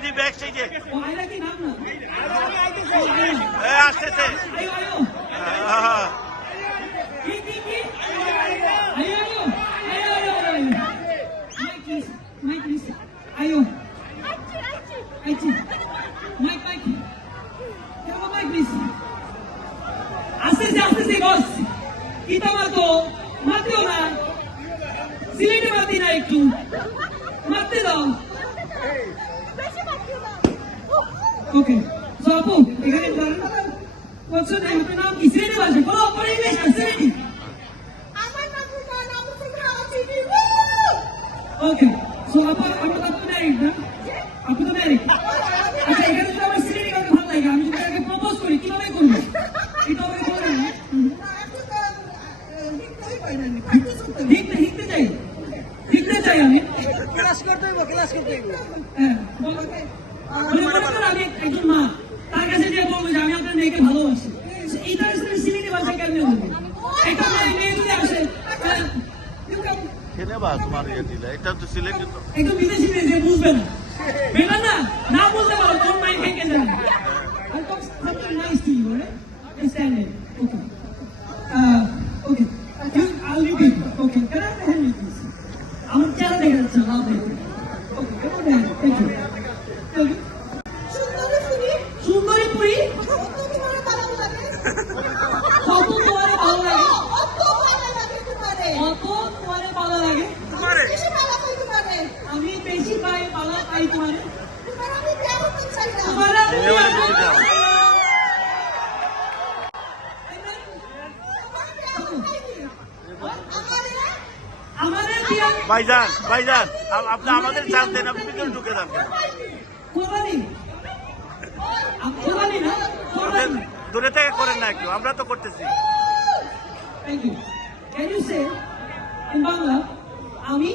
দিদি ব্যাক সাইডে আসতেছে আসতেছে বস ইতা মাতো মাতেও না সিলেটে মাতি না একটু মারতে দাও ওকে সো আপু এখানে বলছো না আপনার নাম কি সিলেটে ভাষা বলো আপনার ইংলিশ সিলেটি আমার নাম চিনি ওকে সো আপু আমরা তো ম্যারিড না আপনি তো ম্যারিড আচ্ছা এখানে তো আমার সিলেটি কথা ভালো লাগে আমি যদি তাকে প্রপোজ করি কিভাবে করবো এটা আমাকে বলবেন শিখতে চাই আমি ক্লাস করতে হ্যাঁ আমি একজন মা তার কাছে যে বলবো যে আমি আপনার মেয়েকে ভালোবাসি এইটা আসলে সিলেটি ভাষায় কেমনি বলবো একটা মেয়ে যদি আসে তোমার ইয়ে দিলে এটা তো সিলেক্ট একদম বিদেশি মেয়ে যে বুঝবে না বেকার না না বুঝতে পারো তোর মাই ভেঙে যাবে I'll talk something nice to you, right? Stand in. Okay. Okay. I'll leave it. Okay. Can I have a hand with this? I'm going to tell you it's a love it. Okay. Come on down. Thank you. Thank you. সুন্দরী পুরি কত তোমারে ভালো লাগে কত তোমারে ভালো লাগে আমি বেশি পাই ভালো পাই তোমারে ভাইজান ভাইজান আপনি আমাদের চান্স দেন আপনি ভিতরে ঢুকে যান দূরে থেকে করেন না একটু আমরা তো করতেছি Thank you. Can you say in Bangla, আমি